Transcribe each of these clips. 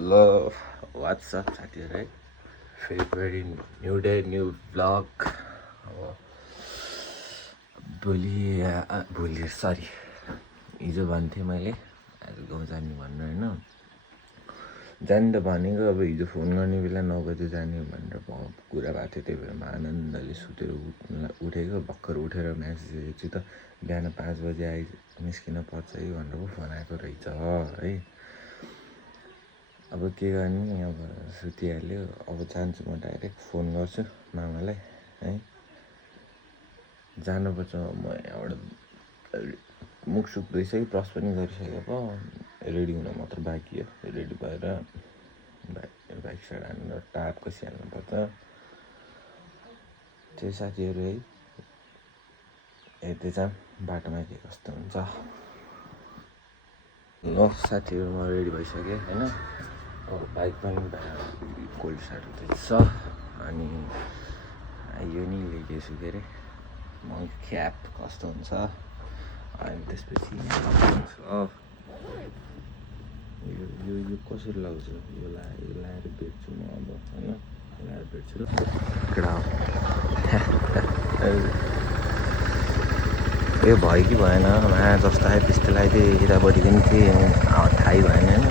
ल वाट्सएप साथीहरू है, फेरि न्यू डे न्यू ब्लग। अब भोलि सरी हिजो भन्थेँ मैले आज गाउँ जाने भनेर होइन, जाने त भनेको अब हिजो फोन गर्ने बेला 9 बजे जाने भनेर कुरा भएको थियो। त्यही भएर म आनन्दले सुतेर उठेको, भर्खर उठेर म्यासेज हेर्छु त बिहान 5 बजे निस्किन पर्छ है भनेर पो फोन आएको रहेछ है। अब के गर्ने, अब सुतिहाल्यो। अब जान्छु म, डाइरेक्ट फोन गर्छु मामालाई है, जानुपर्छ। म यहाँबाट मुखसुख धोइसकेँ, ब्रस पनि गरिसकेँ, पो रेडी हुन मात्र बाँकी हो। रेडी भएर बाइक साइड हानेर टाप कसी हाल्नुपर्छ। त्यही साथीहरू है, हेर्दै जाऊँ बाटोमा के कस्तो हुन्छ। ल साथीहरू, म रेडी भइसकेँ होइन। अब बाइक पनि कोल्ड स्टार्ट हुँदैछ अनि यो नि लिएछु के अरे मङ्क क्याप कस्तो हुन्छ। अनि त्यसपछि यो कसरी लगाउँछु, यो लाएर बेच्छु म अब होइन, लाएर बेच्छु ल केटा। यो भयो कि भएन, जस्तो आयो त्यस्तो लगाइदिएँ, यतापट्टि पनि थिएँ, थाहै भएन होइन।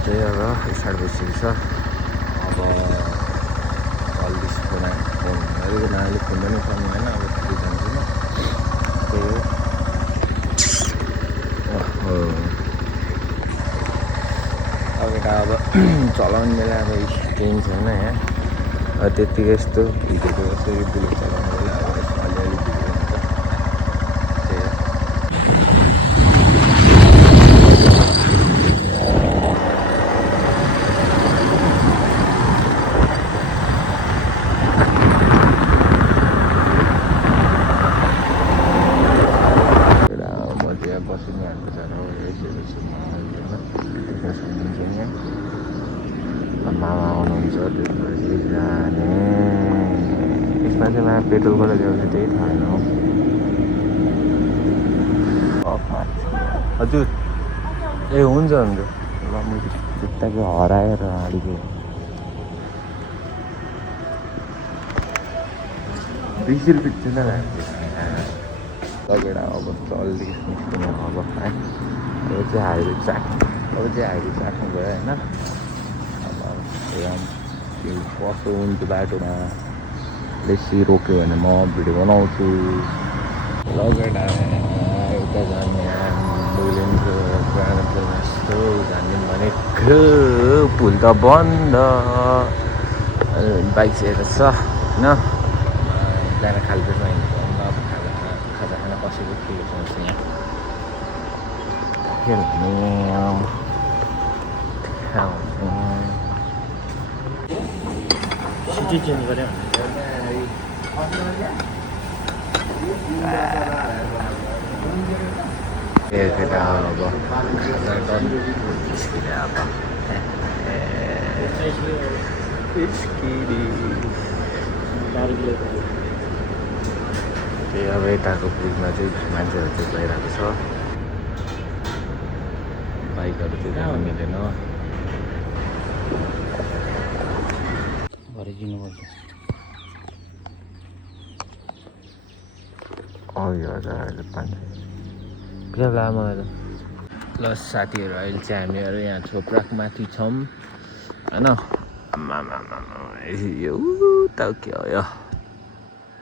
त्यही अब स्टार्ट भइसकेको छ। अब जल्दी फोन गरेको नानीले फोन पनि उठाउनु भएन। अब फेरि जान्छु म, त्यही हो। अब केटा अब चलाउने बेला अब केही छैन यहाँ, त्यत्तिकै यस्तो हिजोको यसरी बुलेट चलाउने बेला अब अलिअलि भिडियो हुन्छ। मामा आउनुहुन्छ, त्यसपछि जाने। यसमा चाहिँ माया पेट्रोलबाट ल्याउँछ त्यही थाहा होइन हौ। हजुर ए हुन्छ हुन्छ ल, मैले जुत्ताको हराएर हालेको 20 रुपियाँ चाहिँ लगेर अब जल्दी निस्किने अब है। अब चाहिँ हाइवे चाख्नु गयो होइन। अब कसो हुन्छ बाटोमा, बेसी रोक्यो भने म भिडियो बनाउँछु। लगेर उता जाने बुलिन्थ्यो यस्तो जाने भनेको, पुल त बन्द। बाइक चाहिँ यता छ होइन, बिहान खाली पेटमा हिँडेको अन्त अब खाजा खाना बसेको ठिकै सोच्छु यहाँ के भने सिटी चेन्ज गऱ्यो ए केटा। अब खाजा निस्किने अब त्यही अब यताको पुलमा चाहिँ मान्छेहरू चाहिँ गइरहेको छ, बाइकहरू चाहिँ जानु मिलेन। भरे दिनुपर्छ हजुर 5 क्या लामो आएर। ल साथीहरू, अहिले चाहिँ हामीहरू यहाँ छोप्राक माथि छौँ होइन। यो त के हो यो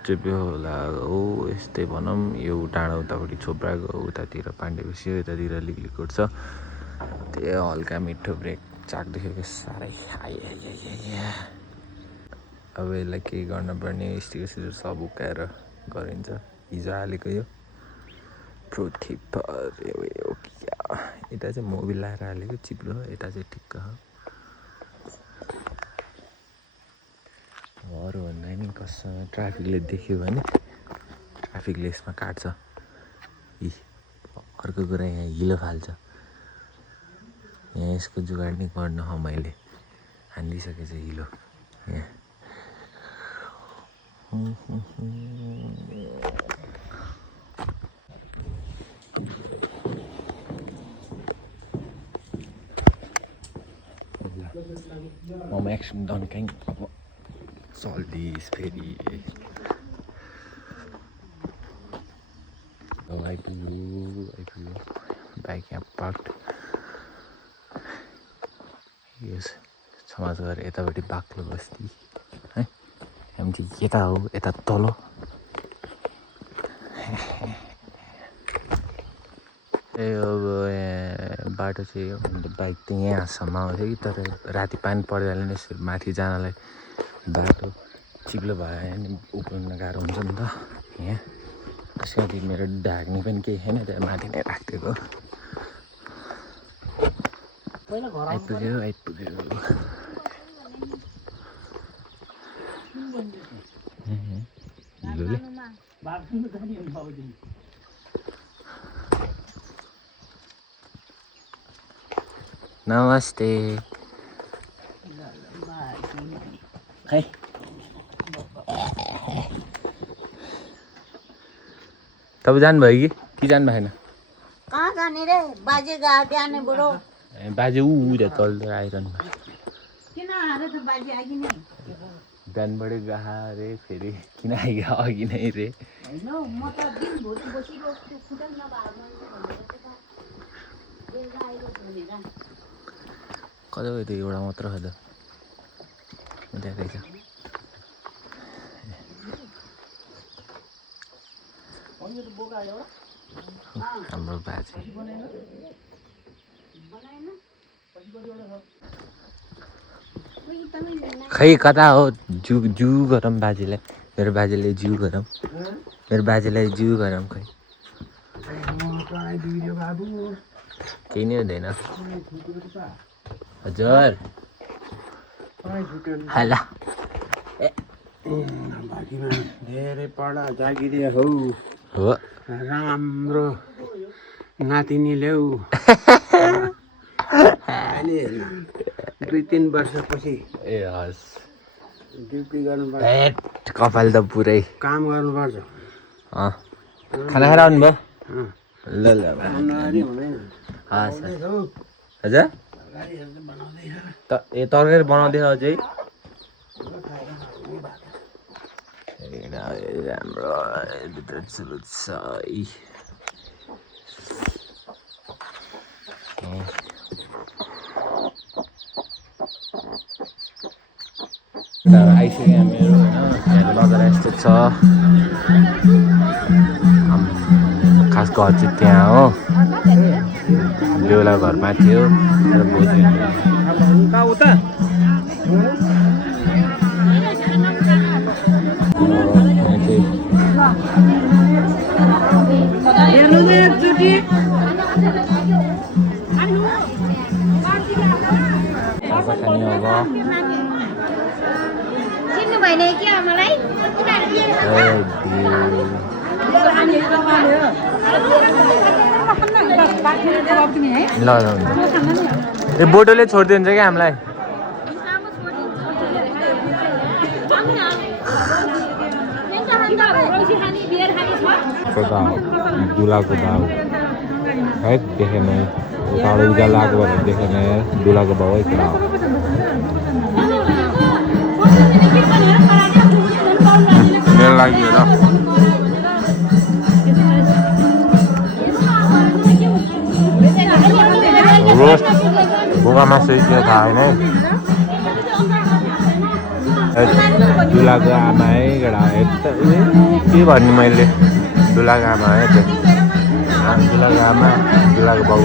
चेप्यो होला हो, यस्तै भनौँ। यो डाँडा उतापट्टि छोप्राको उतातिर पाण्डेबसी हो, यतातिर लिगलिकोट छ। त्यही हल्का मिठो ब्रेक चाख्दैखेको साह्रै अब यसलाई केही गर्न पर्ने, स्टिकर सब उकाएर गरिन्छ। हिजो हालेको यो पृथ्वी यता चाहिँ मोबिल लाएर हालेको चिप्लो, यता चाहिँ ठिक्क हो। अरू भन्दा नि कसैमा ट्राफिकले देख्यो भने ट्राफिकले यसमा काट्छ। अर्को कुरा यहाँ हिलो फाल्छ, यहाँ यसको जुगाड नै गर्नु हो। मैले हानिदिइसकेको छु हिलो यहाँ। मोमो एकछिन दन्काइ अब चल्दिस फेरि आइपुग्यो बाइक यहाँ पार्क यो समाजघर यतापट्टि बाक्लो बस्ती है हामी यता हो यता तल अब बाटो चाहिँ बाइक त यहाँसम्म आउँथ्यो कि तर राति पानी पर्दाले नै माथि जानलाई बाटो चिप्लो भयो भने उक्लिन गाह्रो हुन्छ नि त यहाँ त्यसपछि मेरो ढाक्ने पनि केही छैन त्यहाँ माथि नै राखिदिएको आइपुग्यो नमस्ते खै तपाईँ जानुभयो कि जानु भएन कहाँ जाने रे बाजे गयो बिहानै बुढो बाजे उता तल आइरहनु भयो किन आएर त बाजे अघि नै बिहानबाटै गएको रे फेरि किन आइगयो अघि नै रे होइन म त दिनभरि बसिरहेको त्यो खुट्टा नभएको कता गयो त एउटा मात्र हो त त्यहाँ रहेछ हाम्रो बाजे खै कता हो जू गरौँ बाजेलाई मेरो बाजेलाई जू गरौँ मेरो बाजेलाई जू गरौँ खै केही नै हुँदैन हजुर हाला धेरै पढ जागिरी हौ हो राम्रो नातिनी ल्याऊ अहिले 2-3 वर्षपछि ए हस् ड्युटी गर्नुपर्छ कपाल त पुरै काम गर्नुपर्छ खाना खाएर आउनुभयो ल ल अगाडि हुँदैन हस् हजुर ए तरकारी बनाउँदै अझै राम्रो आइसक्यो मेरो होइन त्यहाँ लगेर यस्तो छ खास घर चाहिँ त्यहाँ हो बेहुला घरमा थियो र बोजू चिन्नु भएन कि मलाई ल ए बोटोले छोडिदिन्छ क्या हामीलाई दुलाको भाउ है देखेन टाढो उज्यालो आएको भनेर देखेन दुलाको भाउ है कुरा हो मेरो लागि हो र रोस्ट बोका मासु क्या थाहा होइन दुलाको आमा है केटा के भन्ने मैले दुलाको आमा है त्यो दुलाको आमा दुलाको बाउ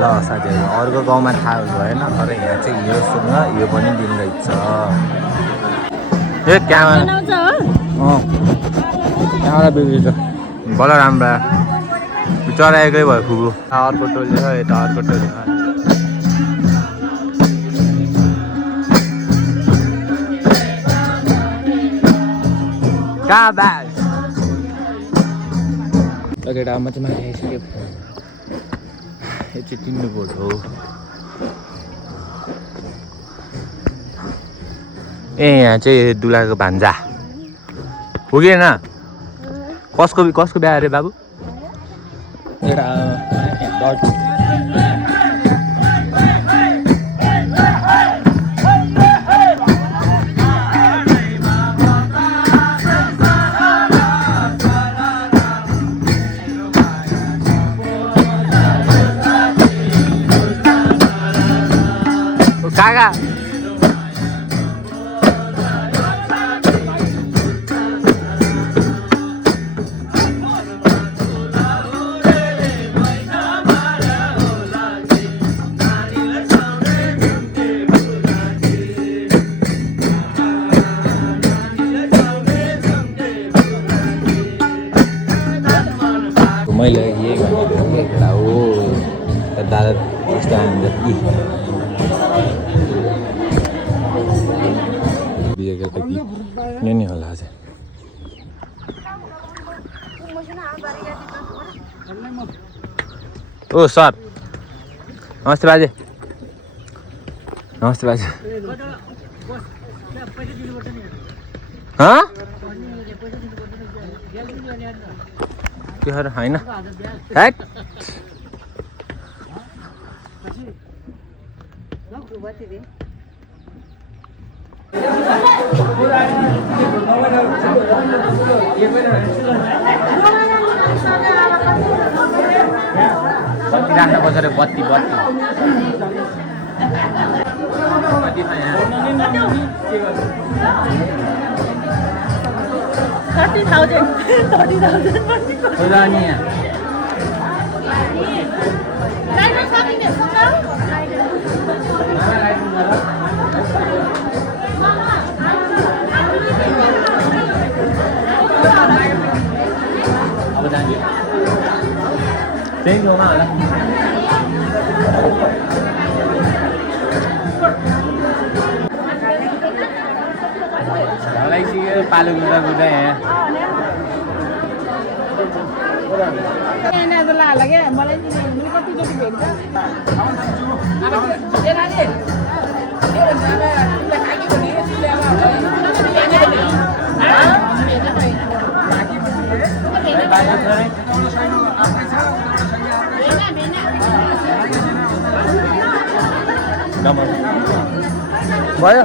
ल साथीहरू अर्को गाउँमा थाहा भएन तर यहाँ चाहिँ योसँग यो पनि दिन रहेछ ए क्यामेरा क्यामेरा बिग्रिन्छ बल राम्रो चराएकै भयो फुगु अर्को टोली छ यता अर्को टोली छ कहाँ ब्याग केटा म चाहिँ माथि आइसक्यो यो चाहिँ तिम्रो बोट हो ए यहाँ चाहिँ दुलाको भान्जा हो कि होइन कसको बिहा अरे बाबु काका मैले यही भनेको हो दादा यस्तो हामी बिहेको त कि नि होला अझै ओ सर नमस्ते बाजे नमस्ते बाजे के होइन हैट बत्ती राख्नु पर्छ रे बत्ती बत्ती 30,000 हो जानी है अब जाएंगे त्यही होगा होला पालो गुदा गुदा है भयो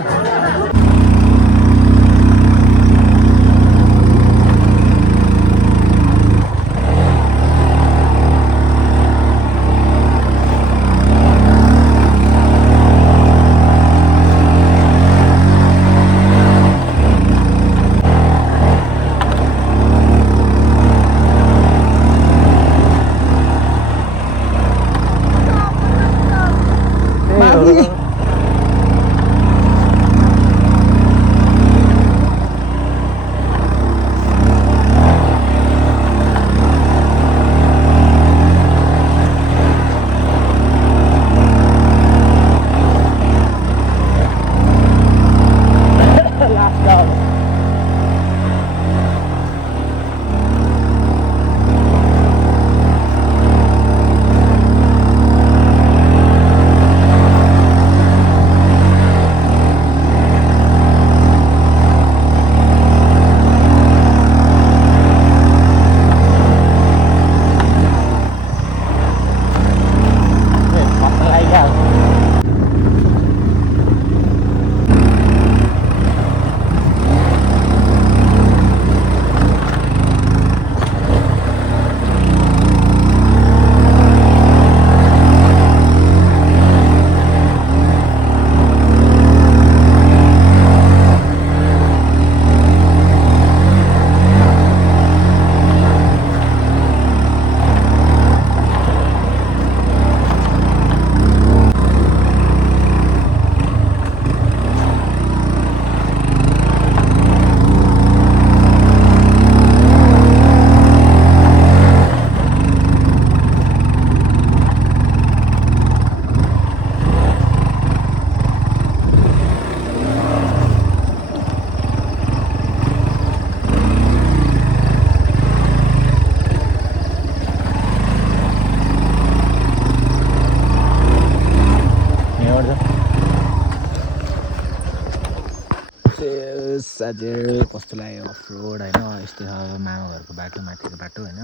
अझै कस्तो लाग्यो अफ रोड होइन यस्तो छ मामा घरको बाटो माथिको बाटो होइन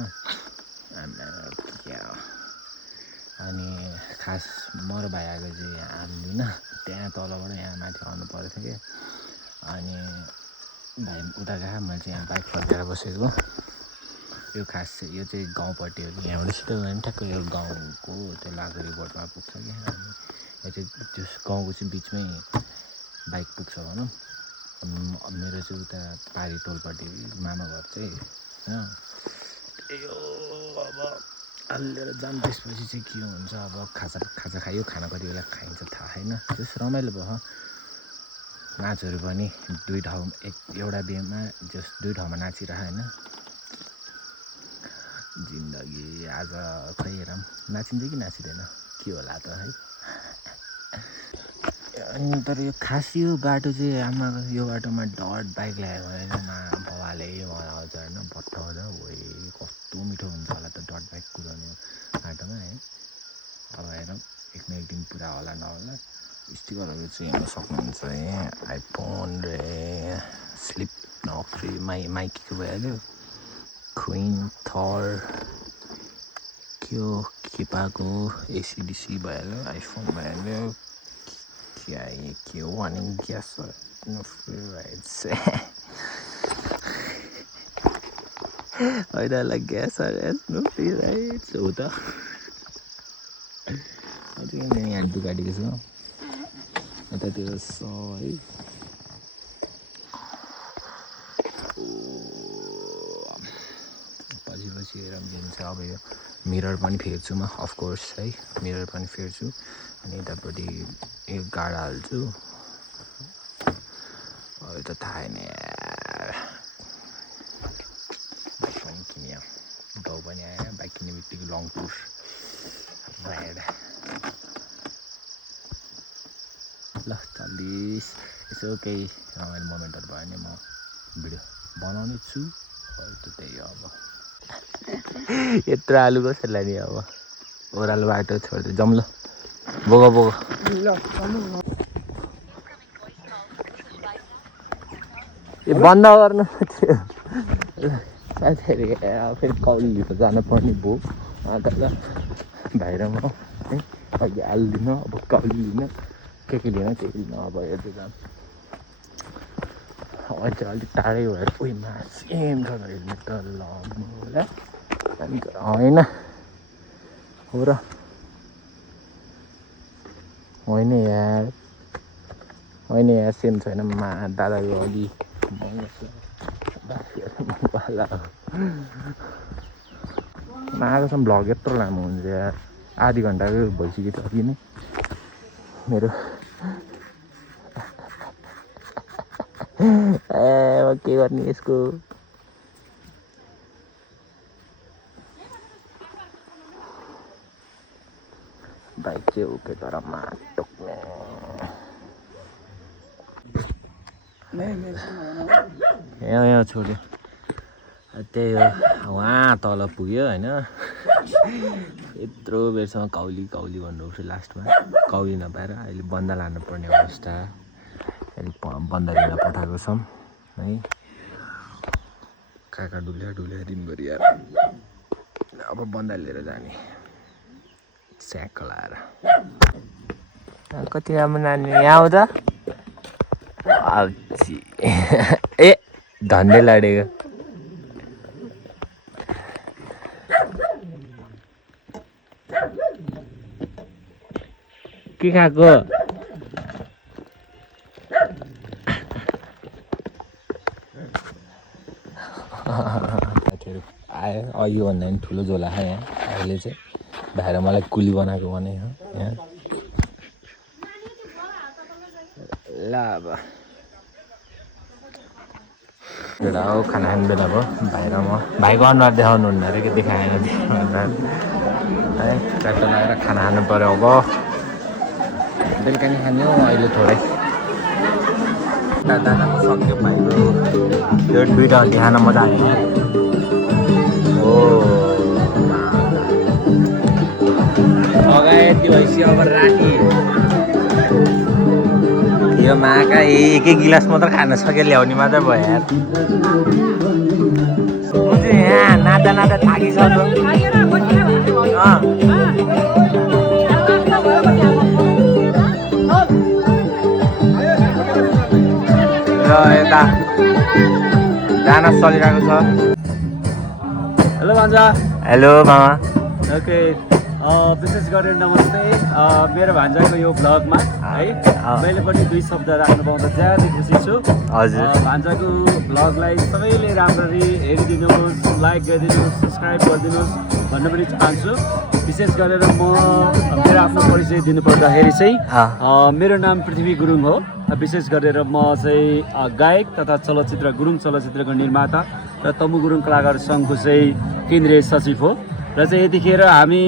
अनि खास म र भाइ आएको चाहिँ यहाँ आउँदिन त्यहाँ तलबाट यहाँ माथि आउनु पर्थ्यो क्या अनि भाइ उता गएको मैले चाहिँ यहाँ बाइक फर्काएर बसेको यो खास चाहिँ यो चाहिँ गाउँपट्टि हो कि यहाँबाट सिधै गयो भने ठ्याक्कै यो गाउँको त्यो लागुरी बोर्डमा पुग्छ क्या अनि यो चाहिँ त्यो गाउँको चाहिँ बिचमै बाइक पुग्छ भनौँ मेरो चाहिँ उता पारी टोलपट्टि मामा घर चाहिँ होइन यो अब हालेर जाम त्यसपछि चाहिँ के हुन्छ अब खाजा खायो खाना कति बेला खाइन्छ थाहा छैन त्यस रमाइलो भयो नाचहरू पनि दुई ठाउँ एउटा बिहेमा जस दुई ठाउँमा नाचिरह होइन जिन्दगी आज खै हेरौँ नाचिन्छ कि नाचिँदैन के होला त है अनि तर यो खास यो बाटो चाहिँ आमा यो बाटोमा डट बाइक ल्यायो भने चाहिँ बाबाले आउँछ होइन भट्टाउँदा ओइ कस्तो मिठो हुन्छ होला त डट बाइक कुदाउने बाटोमा है अब हेरौँ एक न एक दिन पुरा होला नहोला स्टिकरहरू चाहिँ हेर्न सक्नुहुन्छ है आइफोन रे स्लिप नक्री माइकीको भइहाल्यो क्विन थर के पाएको एसिडिसी भइहाल्यो आइफोन भइहाल्यो के हो भने ग्यास होइन ग्यास नो फ्री राइट्स हो त यहाँ दुगाडीको छ यतातिर है पछि हेरौँ दिन्छ अब यो मिरर पनि फेर्छु म अफकोर्स है मिरर पनि फेर्छु अनि यतापट्टि यो गाडा हाल्छु अब त थाहा छैन यार बाइक पनि किन्यो गाउँ पनि आयो बाइक किन्ने बित्तिकै लङ टुर राइड ल 40 यसो केही रमाइलो मोमेन्टहरू भयो भने म भिडियो बनाउने छु त त्यही हो अब यत्रो आलु कसरी लाने अब ओह्रालो बाटो छोड्दै जाउँ ल बोग ए बन्द गर्नु साथीहरू फेरि कौली लिएर जानुपर्ने भयो अन्त ल भाइरमा है अघि आलु लिन अब कौली लिन के लिन अब हेर्दै जाऊँ अझ अलिक टाढै भएर उही सेम छ हेर्नु त ल होइन हो र होइन यार सेम छैन दादाको अघि आएकोसम्म भ्लग यत्रो लामो हुन्छ यार आधी घन्टाको भइसक्यो त अघि नै मेरो के गर्ने यसको बाइक चाहिँ ओके तर टोक्ने यहाँ छोड्यो त्यही हो उहाँ तल पुग्यो होइन यत्रो बेरसम्म कौली भन्नुपर्छ लास्टमा कौली नपाएर अहिले बन्दा लानुपर्ने अवस्था अहिले बन्दा लिन पठाएको छौँ है काका डुल्या दिनभरि यार अब बन्दा लिएर जाने स्याक लाएर कति राम्रो नानी यहाँ आउँछ ए धन्दै लडेको के खाएको आयो योभन्दा पनि ठुलो झोला खायो यहाँ अहिले चाहिँ भाइर मलाई कुली बनाएको भने यहाँ ल अब बेला हो खाना खाने बेला भयो भाइ र म भाइको अनुहार देखाउनु हुन्न अरे कि देखाएन अनुहार है ट्र्याक्टर लगाएर खाना खानु पऱ्यो अब बेलुका नि खाने हो अहिले थोरै दादा सक्यो भाइको यो दुईवटा अन्ति खान मजा आयो हो अगाडि भइसक्यो अब राति यो माका एक गिलास मात्र खान सक्यो ल्याउने मात्रै भयो यार म चाहिँ यहाँ नाच्दा थाकिसक्यो यता डान्स चलिरहेको छ। हेलो भान्जा। हेलो मामा। ओके, विशेष गरेर नमस्ते। मेरो भान्जाको यो भ्लगमा है मैले पनि 2 शब्द राख्न पाउँदा ज्यादै खुसी छु। हजुर। भान्जाको भ्लगलाई सबैले राम्ररी हेरिदिनुहोस्, लाइक गरिदिनुहोस्, सब्सक्राइब गरिदिनुहोस् भन्न पनि चाहन्छु। विशेष गरेर म मेरो आफ्नो परिचय दिनुपर्दाखेरि चाहिँ मेरो नाम पृथ्वी गुरुङ हो। विशेष गरेर म चाहिँ गायक तथा चलचित्र गुरुङ चलचित्रको निर्माता र तमु गुरुङ कलाकार सङ्घको चाहिँ केन्द्रीय सचिव हो। र चाहिँ यतिखेर हामी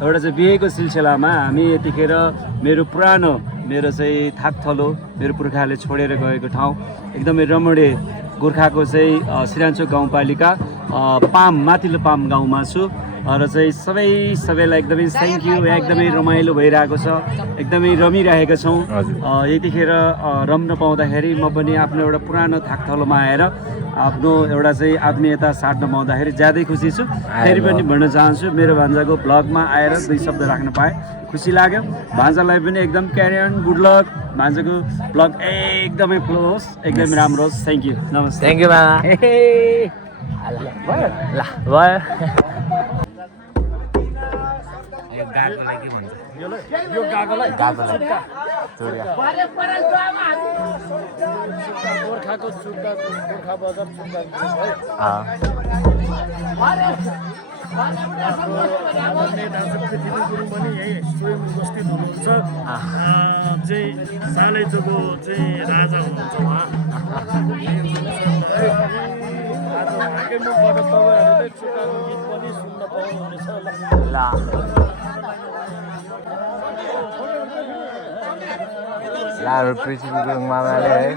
एउटा चाहिँ बिहेको सिलसिलामा हामी यतिखेर मेरो चाहिँ थाकथलो मेरो पुर्खाले छोडेर गएको ठाउँ एकदमै रमणीय गोर्खाको चाहिँ सिराञ्चोक गाउँपालिका माथिल्लो पाम गाउँमा छु। र चाहिँ सबैलाई एकदमै थ्याङ्क यू। एकदमै रमाइलो भइरहेको छ, एकदमै रमिरहेका छौँ। यतिखेर रम्न पाउँदाखेरि म पनि आफ्नो एउटा पुरानो थाकथलोमा आएर आफ्नो एउटा चाहिँ आत्मीयता साट्न पाउँदाखेरि ज्यादै खुसी छु। फेरि पनि भन्न चाहन्छु मेरो भान्जाको भ्लगमा आएर 2 शब्द राख्न पाएँ, खुसी लाग्यो। भान्जालाई पनि एकदम क्यारी अन, गुड लक। भान्जाको भ्लग एकदमै फ्लो होस्, एकदमै राम्रो होस्। थ्याङ्क यू, नमस्ते। थ्याङ्क यू मामा। गाकोलाई के भन्छ? यो गाकोलाई गोर्खाको सुक्का, गोर्खा बजार सुक्का पृथ्वी गुरुङ पनि यही स्वयं उपस्थित हुनुहुन्छ। चाहिँ सालैचोको चाहिँ राजा हुनुहुन्छ उहाँ। आज उहाँकै मुखबाट तपाईँहरूले सुक्काको गीत पनि सुन्न पाउनुहुनेछ। पृथ्वी गुरुङ मामाले है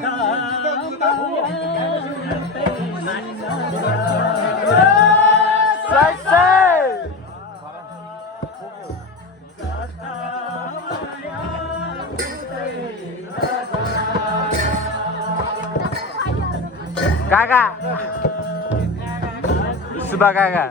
काका सुब्बा काका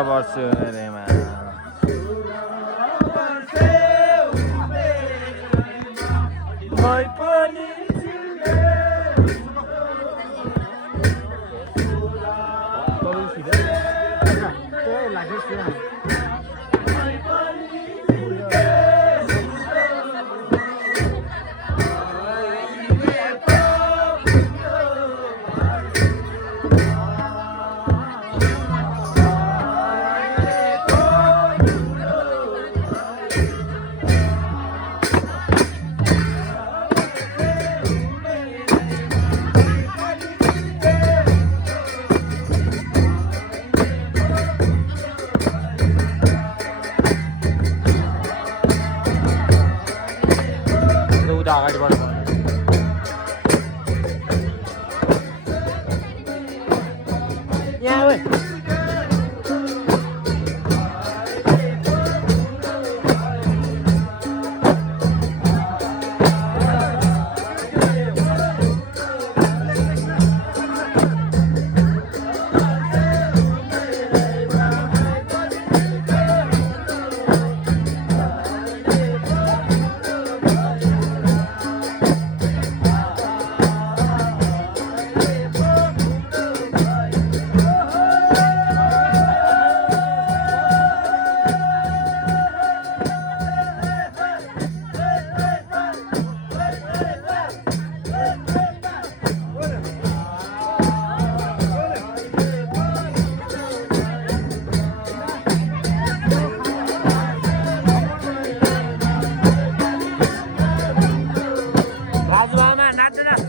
वर्ष उमेरमा यहाँ ओए राजुआमा नाच्नु न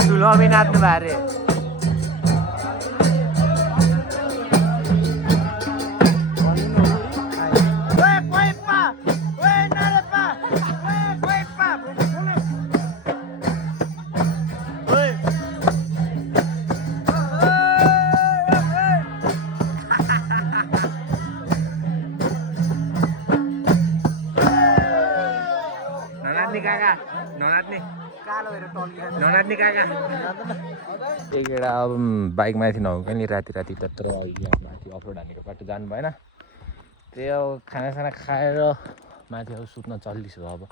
ठुलो अभि नाच्नु भयो अरे ननाच्ने काका ननाच्ने ननाच्ने काका एक केटा अब बाइक माथि नहुँदैन नि राति राति त्यत्रो माथि अफरोड हानेको बाटो जानु भएन त्यही अब खानासाना खाएर माथि अब सुत्न चल्दैछु अब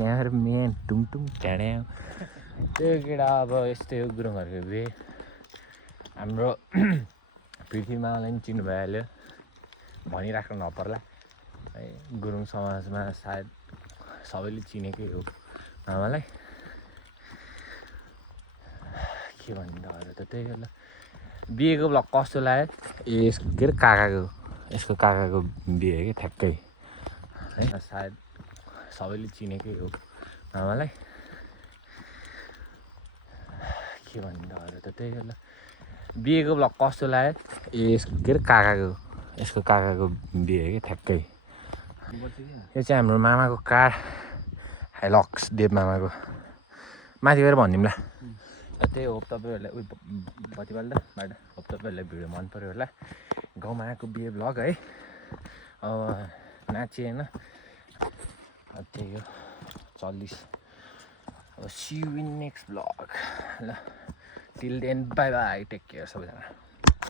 यहाँ मेन टुङटुङ ट्याड्या त्यो केटा अब यस्तै हो गुरुङहरूको भे हाम्रो पृथ्वीमालाई पनि चिन्नु भइहाल्यो भनिराख्नु नपर्ला है गुरुङ समाजमा सायद सबैले चिनेकै हो आमालाई के भन्नु अरू त त्यही होला बिहेको ब्लग कस्तो लाग्यो ए के अरे काकाको यसको काकाको बिहे कि ठ्याक्कै है सायद सबैले चिनेकै हो आमालाई के भन्नु अरू त त्यही होला बिहेको ब्लग कस्तो लाग्यो ए के अरे काकाको यसको काकाको बिहे कि ठ्याक्कै यो चाहिँ हाम्रो मामाको कार हाइलक्स देव मामाको माथि गएर भनिदिउँ ल त्यही होप तपाईँहरूलाई उयो बत्ती बाल्दा बाटो होप तपाईँहरूलाई भिडियो मन पऱ्यो होला गाउँमा आएको बिहे भ्लग है अब नाचे होइन त्यही हो चल्दैछ अब see you in next vlog ल till then bye bye take care सबैजना